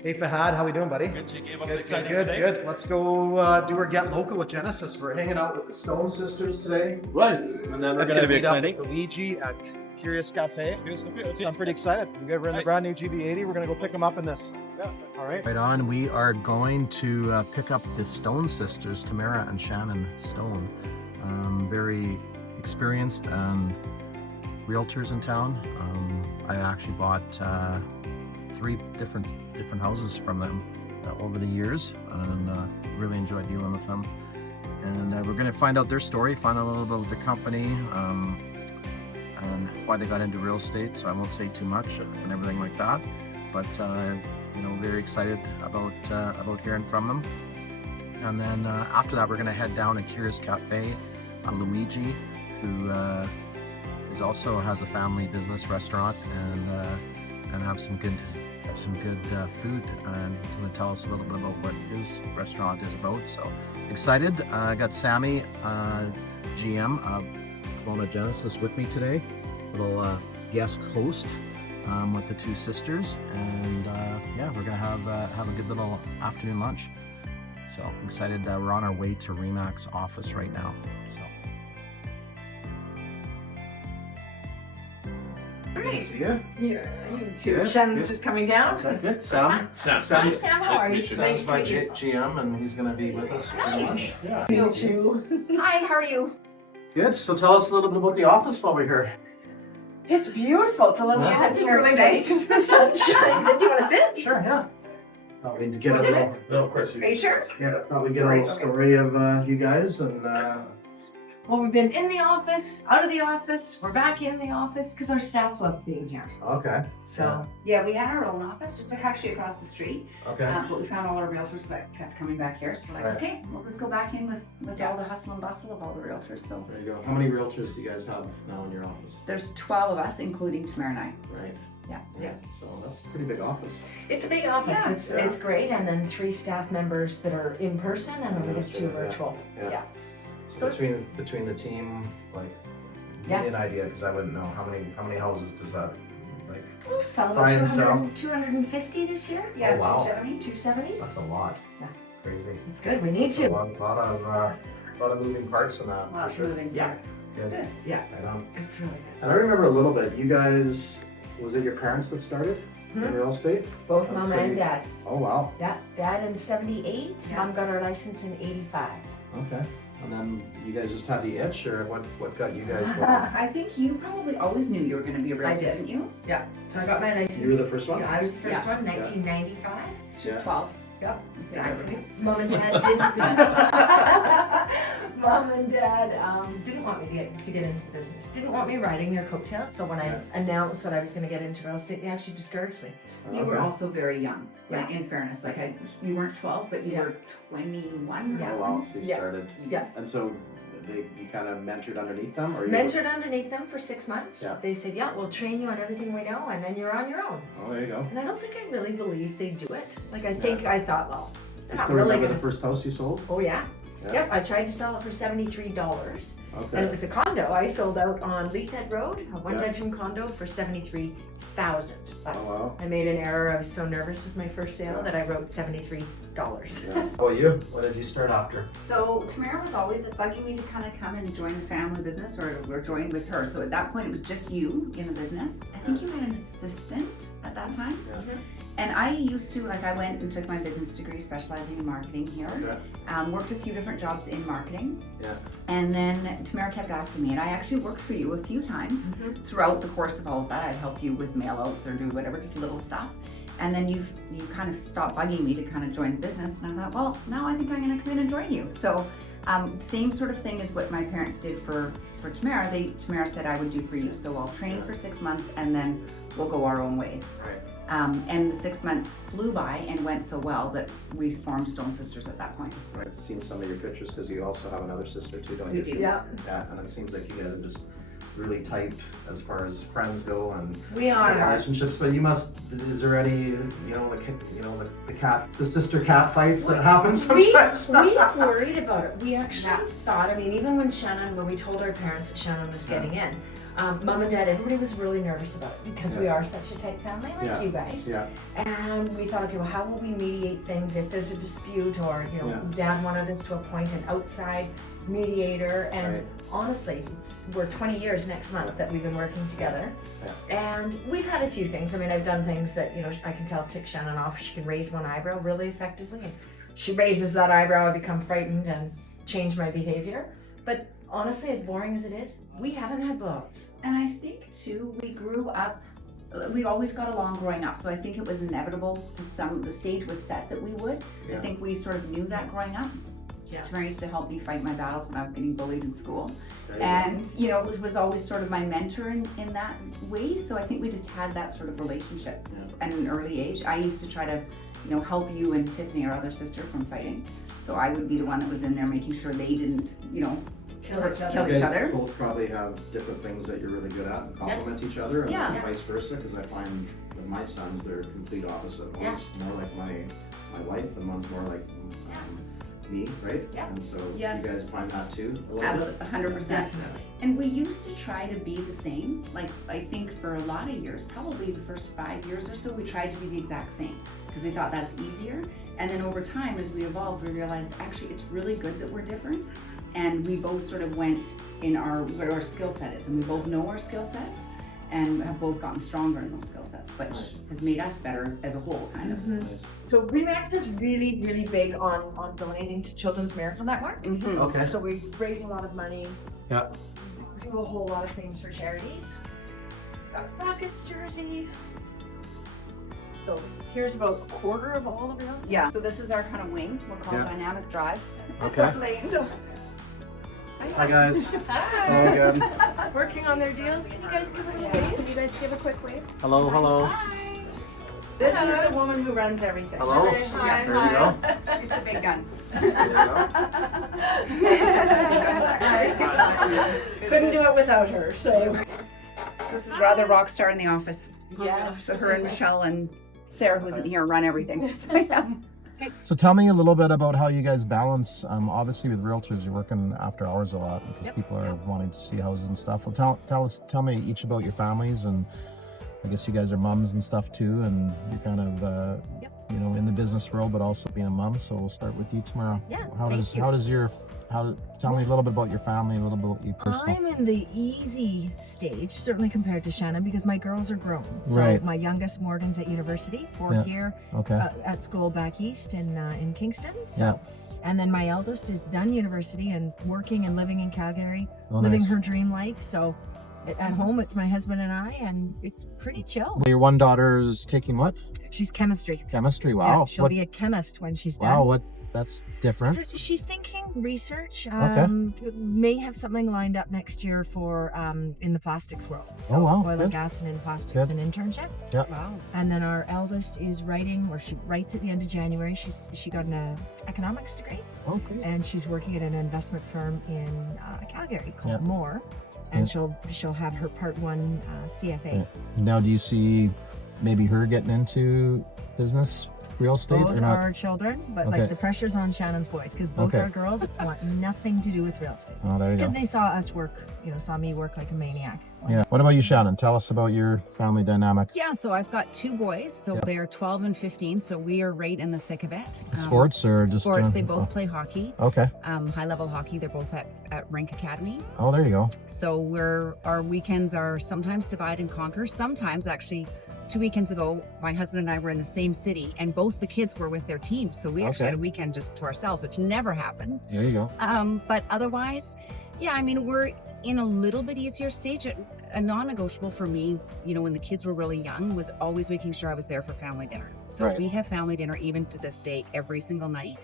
Hey Fahad, how we doing, buddy? Good, Jiggy. What's Good, exciting good, today? good. Let's go do our Get Local with Genesis. We're hanging out with the Stone sisters today. Right. And then we're That's going to gonna be meet up exciting. with Luigi at Curious Café. Curious Café, So I'm pretty excited. We're in the Nice. brand new GB80. We're going to go pick them up in this. Yeah. All right. Right on. We are going to pick up the Stone sisters, Tamara and Shannon Stone. Very experienced and realtors in town. I actually bought 3 different houses from them over the years, and really enjoyed dealing with them. And we're going to find out their story, find out a little bit about the company, and why they got into real estate. So I won't say too much and everything like that. But very excited about hearing from them. And then after that, we're going to head down to Curious Café. Luigi, who also has a family business restaurant, and have some good food, and he's going to tell us a little bit about what his restaurant is about. So excited. I got Sammy, GM of Kelowna Genesis, with me today, little guest host with the 2 sisters, and we're gonna have a good little afternoon lunch. So I'm excited. We're on our way to REMAX office right now. So. Great. See you. Yeah, you too. Good, Shannon's good. just coming down. Good. Sam. Sam. Hi, Sam. How are you? Sam's my Nice to meet you. GM, and he's going to be with us for lunch. Nice. Yeah. You too. Hi, how are you? Good. So tell us a little bit about the office while we're here. It's beautiful. It's a little Yes, it's here really today nice. since the sun shines. Do you want to sit? Sure. Yeah. Thought we'd get What a is little. No, of course Are you sure? Yeah. Thought we'd get a Sorry, little okay. story of you guys and. Well, we've been in the office, out of the office, we're back in the office because our staff love being here. Okay. So, Yeah, we had our own office just actually across the street, Okay. but we found all our realtors that kept coming back here. So we're like, Right. okay, we'll just go back in with all the hustle and bustle of all the realtors. So There you go. How many realtors do you guys have now in your office? there's 12 of us, including Tamara and I. Right. Yeah. Yeah. So that's a pretty big office. it's a big office. Yeah. It's great. And then 3 staff members that are in person, and then we have 2 Yeah. virtual. Yeah. Yeah. So So between the team, like, give Yeah. me an idea, because I wouldn't know how many houses does that, like. We'll sell Buy about and sell. 250 this year. Yeah, Oh, wow. 270. 270. That's a lot. Yeah. Crazy. It's good. We need That's a to. lot of moving parts in that. Lots for of sure. moving Yeah. parts. Good. Good. Yeah. Right on. It's really good. And I remember a little bit. You guys, was it your parents that started in Mhm. real estate? Both That's mom and sweet. dad. Oh wow. Yeah. Dad in 78. Yeah. Mom got her license in 85. Okay. And then you guys just had the itch, or what got you guys going? I think you probably always knew you were going to be a realtor, did. didn't you? Yeah. So I got my license. You were the first one? Yeah, I was the first Yeah. one, 1995. She was Yeah. 12. Yep. Exactly. Mom and Dad didn't. Mom and Dad didn't want me to get into the business. Didn't want me riding their coattails. So when I announced that I was going to get into real estate, they actually discouraged me. You were Okay. also very young, like in fairness. Like you weren't 12, but you Yeah. were 21 or Yeah. Oh something. wow. So you Yeah. started. Yeah. And so you kind of mentored underneath them, or you? Mentored underneath them for 6 months. Yeah. They said, yeah, we'll train you on everything we know, and then you're on your own. Oh, there you go. And I don't think I really believed they'd do it. Like, I thought, well, they're You not still really remember gonna... the first house you sold? Oh, yeah. Yeah. Yep, I tried to sell it for $73. And it Okay. was a condo. I sold out on Leithhead Road, a 1-bedroom Yeah. condo for $73,000. Oh wow. I made an error. I was so nervous with my first sale Yeah. that I wrote $73. Yeah. How about you? What did you start after? So Tamara was always bugging me to kind of come and join the family business or join with her. So at that point, it was just you in the business. I think you had an assistant at that time. Yeah. And I used to, I went and took my business degree specializing in marketing here. Okay. Worked a few different jobs in marketing. Yeah. And then Tamara kept asking me, and I actually worked for you a few times throughout the course of all of that. I'd help you with mail outs or do whatever, just little stuff. And then you kind of stopped bugging me to kind of join the business. And I thought, well, now I think I'm going to come in and join you. So same sort of thing as what my parents did for Tamara. Tamara said I would do for you. So I'll train for 6 months and then we'll go our own ways. Right. And the 6 months flew by and went so well that we formed Stone Sisters at that point. Right. I've seen some of your pictures because you also have another sister too, don't We you? do. Yeah, Yeah. And it seems like you guys are just really tight as far as friends go and we are. relationships. But you must. Is there any, the sister cat fights that happen We sometimes? worried about it. We actually Yeah. thought, I mean, even when we told our parents that Shannon was getting in, Mom and Dad, everybody was really nervous about it because we are such a tight family like you guys. Yeah. And we thought, okay, well, how will we mediate things if there's a dispute, or Dad wanted us to appoint an outside mediator, and honestly, we're 20 years next month that we've been working together. And we've had a few things. I mean, I've done things that, I can tell tick Shannon off. She can raise one eyebrow really effectively. And she raises that eyebrow, I become frightened and change my behavior. But honestly, as boring as it is, we haven't had blowouts. And I think too, we grew up, we always got along growing up, so I think it was inevitable the stage was set that we would. I think we sort of knew that growing up. Tamara used to help me fight my battles when I was getting bullied in school. And, it was always sort of my mentor in that way, so I think we just had that sort of relationship at an early age. I used to try to, help you and Tiffany, our other sister, from fighting. So I would be the one that was in there making sure they didn't, kill each other. You guys both probably have different things that you're really good at and complement each other, and vice versa, because I find with my sons, they're complete opposite. One's more like my wife, and one's more like me, right? And so you guys find that too a little bit? 100%. Definitely. And we used to try to be the same. Like, I think for a lot of years, probably the first 5 years or so, we tried to be the exact same because we thought that's easier. And then over time, as we evolved, we realized actually it's really good that we're different. And we both sort of went in where our skill set is, and we both know our skill sets and have both gotten stronger in those skill sets, which has made us better as a whole, kind of. Nice. So REMAX is really, really big on donating to Children's Miracle Network. Okay. So we raise a lot of money. Yeah. Do a whole lot of things for charities. Got a Rockets jersey. So here's about a quarter of all of it. Yeah, so this is our kind of wing. We're called Dynamic Drive. Okay. So Hi guys. hi. Hello again. Working on their deals. Can you guys give a little wave? Can you guys give a quick wave? Hello, hello. This is the woman who runs everything. Hello. There you go. She's the big guns. There you go. Couldn't do it without her. So This is rather rock star in the office. yes. So her and Michelle and Sarah, who isn't here, run everything. So, yeah. So tell me a little bit about how you guys balance. Obviously, with realtors, you're working after hours a lot because people are wanting to see houses and stuff. Well, tell me each about your families, and I guess you guys are moms and stuff too, and you're kind of in the business world, but also being a mom. So we'll start with you tomorrow. Yeah. Tell me a little bit about your family, a little bit about you personally. I'm in the easy stage, certainly compared to Shannon, because my girls are grown. So Right. my youngest, Morgan's at university, fourth year at school back east in Kingston. So, and then my eldest is done university and working and living in Calgary, living her dream life. So at home, it's my husband and I, and it's pretty chill. Well, your one daughter's taking what? She's chemistry. Chemistry. Wow. Yeah, she'll be a chemist when she's done. Wow. That's different. She's thinking research. Okay. May have something lined up next year for in the plastics world. So Oh, wow. oil Good. and gas and in plastics, Good. an internship. Yeah. Wow. And then our eldest is writing, or she writes at the end of January. She got an economics degree, Okay. and she's working at an investment firm in Calgary called Yeah. Moore, and she'll have her Part 1 CFA. Yeah. Now, do you see maybe her getting into business, real estate, Both or not? our children, but Okay. like the pressure's on Shannon's boys because both our girls want nothing to do with real estate. Oh, there you go. Because they saw us work, saw me work like a maniac. Yeah. What about you, Shannon? Tell us about your family dynamic. Yeah, so I've got two boys. So they're 12 and 15. So we are right in the thick of it. Sports or just Sports. They both play hockey. Okay. High level hockey. They're both at Rank Academy. Oh, there you go. So our weekends are sometimes divide and conquer. Sometimes actually 2 weekends ago, my husband and I were in the same city and both the kids were with their teams. So we actually had a weekend just to ourselves, which never happens. There you go. But otherwise, we're in a little bit easier stage. A non-negotiable for me, when the kids were really young, was always making sure I was there for family dinner. So we have family dinner even to this day every single night.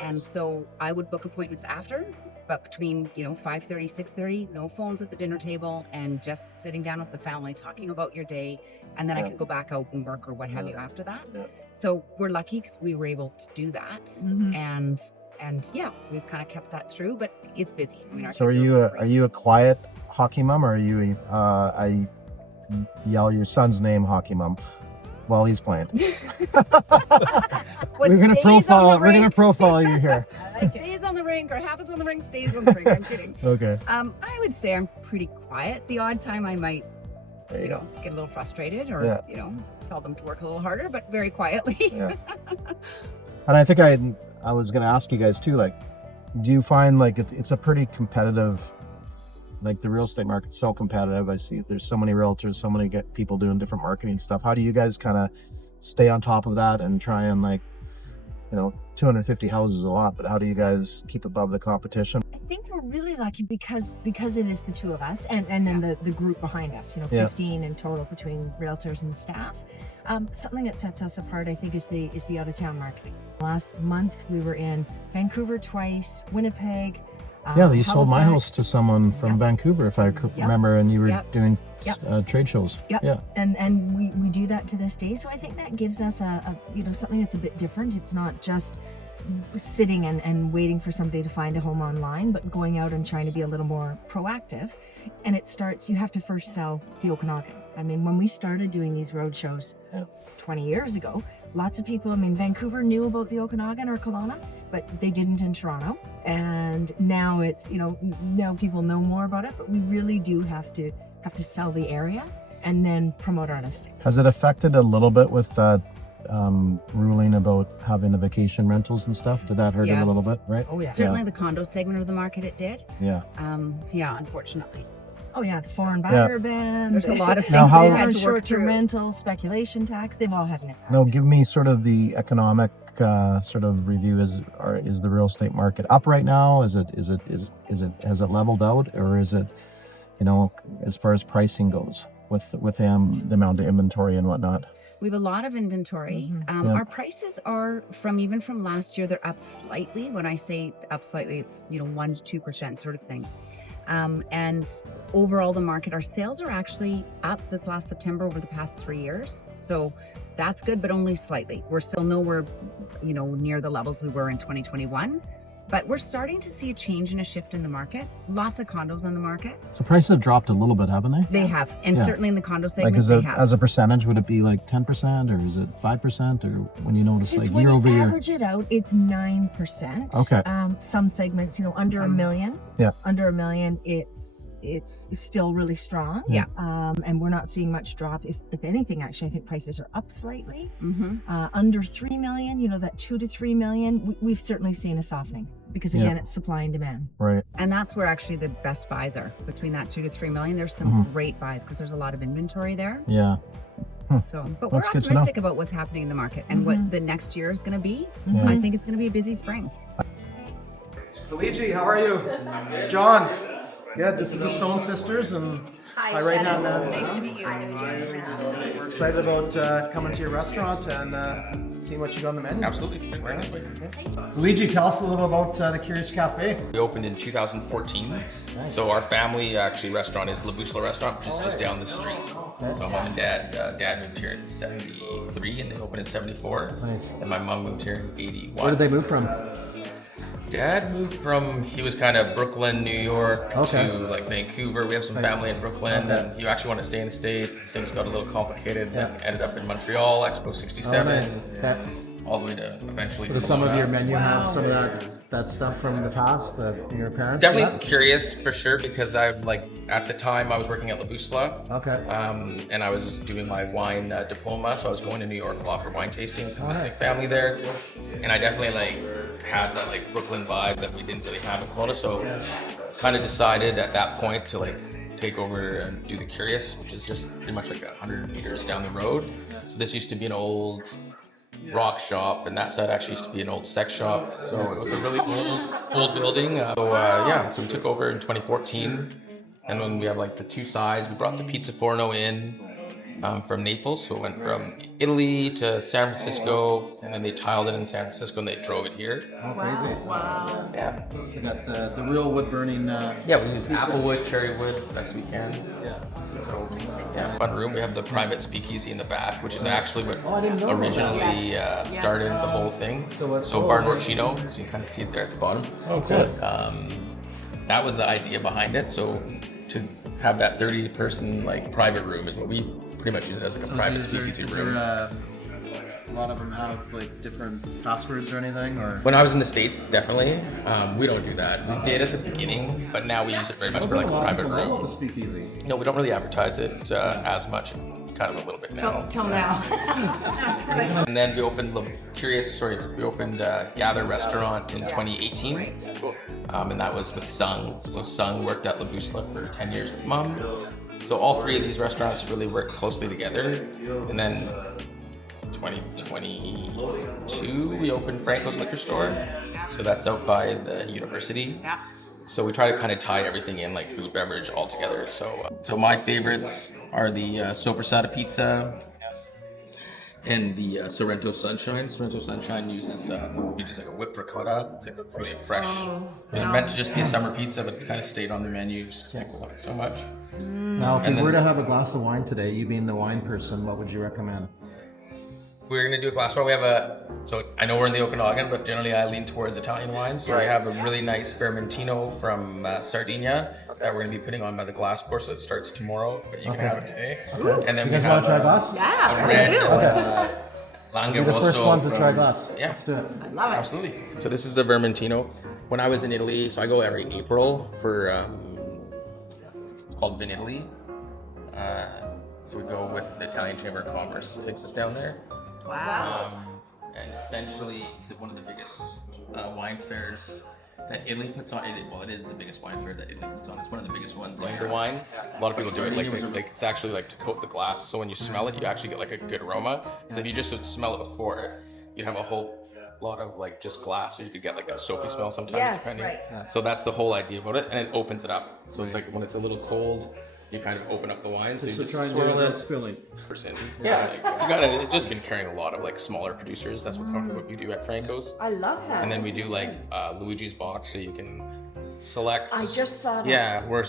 And so I would book appointments after, but between 5:30, 6:30, no phones at the dinner table, and just sitting down with the family, talking about your day, and then I could go back out and work or what have you after that. Yeah. So we're lucky because we were able to do that, and we've kind of kept that through. But it's busy. Our So are kids you a quiet hockey mom, or are you I yell your son's name hockey mom while he's playing? We're gonna profile you here. It stays on the rink, or happens on the rink stays on the rink. I'm kidding. Okay. I would say I'm pretty quiet. The odd time I might, get a little frustrated, or tell them to work a little harder, but very quietly. Yeah. And I think I was going to ask you guys too, like, do you find like it's a pretty competitive, like the real estate market's so competitive. I see there's so many realtors, so many people doing different marketing stuff. How do you guys kind of stay on top of that and try and, like, 250 houses is a lot, but how do you guys keep above the competition? I think we're really lucky because it is the two of us and then the group behind us, 15 in total between realtors and staff. Something that sets us apart, I think, is the out-of-town marketing. Last month we were in Vancouver twice, Winnipeg. You sold my house to someone from Vancouver, if I remember, and you were doing trade shows. Yeah, and we do that to this day. So I think that gives us a something that's a bit different. It's not just sitting and waiting for somebody to find a home online, but going out and trying to be a little more proactive. And it starts, you have to first sell the Okanagan. I mean, when we started doing these road shows 20 years ago, lots of people, Vancouver knew about the Okanagan or Kelowna, but they didn't in Toronto. And now it's, now people know more about it, but we really do have to sell the area and then promote our listings. Has it affected a little bit with that ruling about having the vacation rentals and stuff? Did that hurt it a little bit, right? Oh yeah. Certainly the condo segment of the market, it did. Yeah. Unfortunately. Oh yeah, the foreign buyer ban. There's a lot of things Now, that had to work short-term through. rental, speculation tax, they've all had an impact. No, give me sort of the economic sort of review. Is the real estate market up right now? Has it leveled out, or is it, as far as pricing goes with the amount of inventory and whatnot? We have a lot of inventory. Our prices are even from last year, they're up slightly. When I say up slightly, it's 1 to 2% sort of thing. And overall the market, our sales are actually up this last September over the past 3 years. So that's good, but only slightly. We're still nowhere, near the levels we were in 2021. But we're starting to see a change and a shift in the market. Lots of condos on the market. So prices have dropped a little bit, haven't they? They have. And certainly in the condo segment, like they have. As a percentage, would it be like 10% or is it 5%, or when you notice It's like year over year? Average it out, it's 9%. Okay. Some segments, under $1 million. Yeah. Under $1 million, it's still really strong. Yeah. And we're not seeing much drop. If anything, actually, I think prices are up slightly. Mm-hmm. Under $3 million, that 2 to 3 million, we've certainly seen a softening. Because again, it's supply and demand. Right. And that's where actually the best buys are. Between that 2 to 3 million, there's some great buys because there's a lot of inventory there. Yeah. So, but we're That's good to optimistic about what's happening in the market and what the next year is going to be. I think it's going to be a busy spring. Luigi, how are you? It's John. Yeah, this is the Stone Sisters and my right hand man. Nice to meet you. We're excited about coming to your restaurant and seeing what you got on the menu. Absolutely. Luigi, tell us a little about the Curious Café. We opened in 2014. So our family restaurant is La Restaurant, which is just down the street. So mom and dad moved here in 73 and they opened in 74. Nice. And my mom moved here in 81. Where did they move from? Dad moved from, he was kind of Brooklyn, New York to like Vancouver. We have some family in Brooklyn and he actually wanted to stay in the States. Things got a little complicated. Ended up in Montreal, Expo 67. Nice. All the way to eventually. So does some of your menu have some of that stuff from the past, your parents? Definitely Curious for sure, because I at the time I was working at La Busla. Okay. And I was doing my wine diploma, so I was going to New York a lot for wine tastings and visiting family there. And I definitely had that Brooklyn vibe that we didn't really have in Kelowna, so kind of decided at that point to take over and do the Curious, which is just pretty much 100 meters down the road. So this used to be an old rock shop, and that side actually used to be an old sex shop. So it was a really old building. So we took over in 2014, and when we have the two sides, we brought the pizza forno in from Naples. So it went from Italy to San Francisco, and then they tiled it in San Francisco and they drove it here. Oh, crazy. Wow. Yeah. So you got the real wood burning. Yeah, we use apple wood, cherry wood, best we can. Yeah. So, fun room. We have the private speakeasy in the back, which is actually what I didn't know about originally started the whole thing. So Barn Chino, so you kind of see it there at the bottom. Oh, cool. That was the idea behind it. So to have that 30-person private room is what we pretty much use it as a private speakeasy room. a lot of them have like different passwords or anything, or? When I was in the States, definitely. We don't do that. We did at the beginning, but now we use it very much for like a private room. The speakeasy. No, we don't really advertise it as much. Kind of a little bit now. Till now. And then we opened Gather Restaurant in 2018. And that was with Sung. So Sung worked at La Busla for 10 years with Mom. So all three of these restaurants really work closely together. And then 2022, we opened Franco's Liquor Store. So that's out by the university. Yeah. So we try to kind of tie everything in, like food, beverage, all together. So my favorites are the Sopressata pizza and the Sorrento Sunshine. Sorrento Sunshine uses like a whipped ricotta. It's like really fresh. It was meant to just be a summer pizza, but it's kind of stayed on the menu. Just people love it so much. Now, if you were to have a glass of wine today, you being the wine person, what would you recommend? If we're gonna do a glass wine, we have so I know we're in the Okanagan, but generally I lean towards Italian wine. So we have a really nice Vermentino from Sardinia that we're gonna be putting on by the glass pour. So it starts tomorrow, but you can have it today. Okay. And then You guys we want have to try glass? Yeah, a I red do. Lange We're the Rosso first ones to from- try glass. Yeah. Let's do it. I love it. Absolutely. So this is the Vermentino. When I was in Italy, so I go every April for it's called Vin Italy. So we go with the Italian Chamber of Commerce. Takes us down there. Wow. And essentially, it's one of the biggest wine fairs that Italy puts on. It is the biggest wine fair that Italy puts on. It's one of the biggest ones. Like the wine, a lot of people do it. Like it's actually like to coat the glass. So when you smell it, you actually get like a good aroma. Because if you just would smell it before it, you'd have a whole lot of like just glass, or you could get like a soapy smell sometimes. Yes, depending. right. So that's the whole idea about it, and it opens it up. So it's like when it's a little cold, you kind of open up the wine. So you just swirl it. spilling. Yeah, you gotta. Just been carrying a lot of like smaller producers. That's what we do at Franco's. I love that. And then we do like Luigi's box, so you can select. I just saw that. Yeah, we're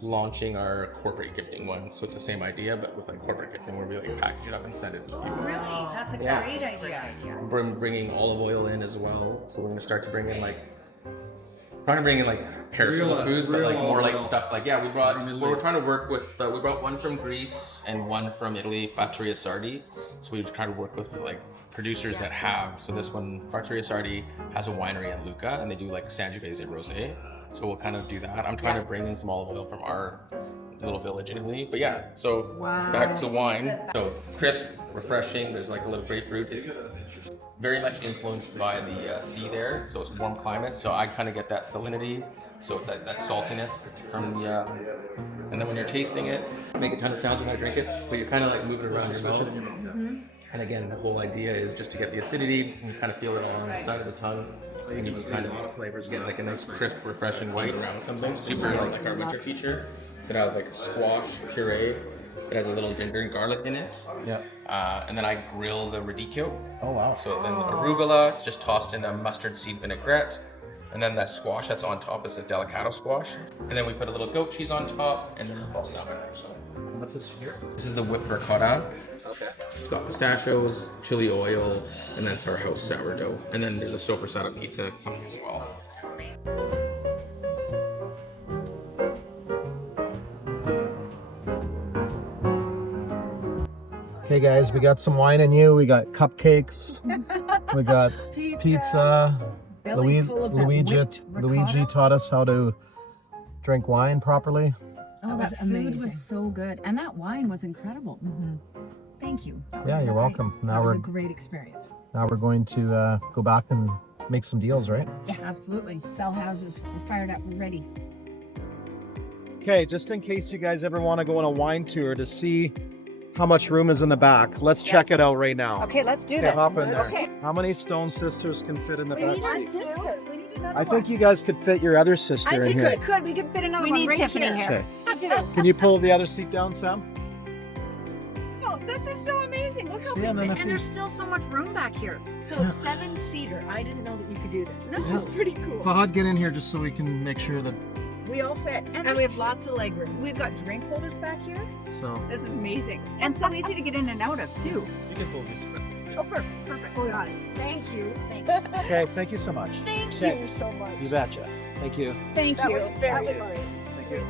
launching our corporate gifting one, so it's the same idea, but with like corporate gifting, where we like package it up and send it to people. Really? That's a Yeah. great idea. Bringing olive oil in as well, so we're gonna start to bring in like. Trying to bring in like perishable foods, but like more like stuff like we we're trying to work with we brought one from Greece and one from Italy, Fattoria Sardi. So we try to work with like producers that have. So this one, Fattoria Sardi, has a winery in Lucca, and they do like Sangiovese rosé. So we'll kind of do that. I'm trying to bring in some olive oil from our little village in Italy. But yeah, so back to wine. So crisp, refreshing. There's like a little grapefruit. It's very much influenced by the sea there, so it's warm climate. So I kind of get that salinity, so it's that saltiness from the. And then when you're tasting it, I make a ton of sounds when I drink it, but you're kind of like moving around your mouth. And again, the whole idea is just to get the acidity, and you kind of feel it all on the side of the tongue. And you can kind of flavors get like a nice crisp, refreshing white around something. Super like our winter feature. So it has like squash puree. It has a little ginger and garlic in it. Yeah. And then I grill the radicchio. Oh wow. So then arugula, it's just tossed in a mustard seed vinaigrette. And then that squash that's on top is a delicato squash. And then we put a little goat cheese on top and then balsamic. So What's this here? this is the whipped ricotta. Okay. It's got pistachios, chili oil, and then it's our house sourdough. And then there's a sopressata pizza coming as well. Okay, guys, we got some wine in you. We got cupcakes. We got pizza. Belly's full of that whipped ricotta. Luigi taught us how to drink wine properly. Oh, that that's food amazing. was so good, and that wine was incredible. Thank you. Yeah, you're welcome. That Now was we're a great experience. going to go back and make some deals, right? Yes, absolutely. Sell houses. We're fired up. We're ready. Okay, just in case you guys ever want to go on a wine tour to see how much room is in the back, let's check it out right now. Okay, let's do Okay, this. hop in there. Okay. How many Stone sisters can fit in the We need back our seat? sister. We need another I think one. you guys could fit your other sister I in think here. we could. We could fit another We one need right Tiffany here. here. Can you pull the other seat down, Sam? Oh, this is so amazing. Look how See, big. and then if And you- there's still so much room back here. So a 7-seater. I didn't know that you could do this. This is pretty cool. Fahad, get in here just so we can make sure that. We all fit. And we have lots of leg room. We've got drink holders back here. So. This is amazing. And so easy to get in and out of, too. You can pull this. Oh, perfect. We got it. Thank you. Okay, thank you so much. Thank Okay. you so much. You betcha. Thank you. Thank That you. was very good. Thank you.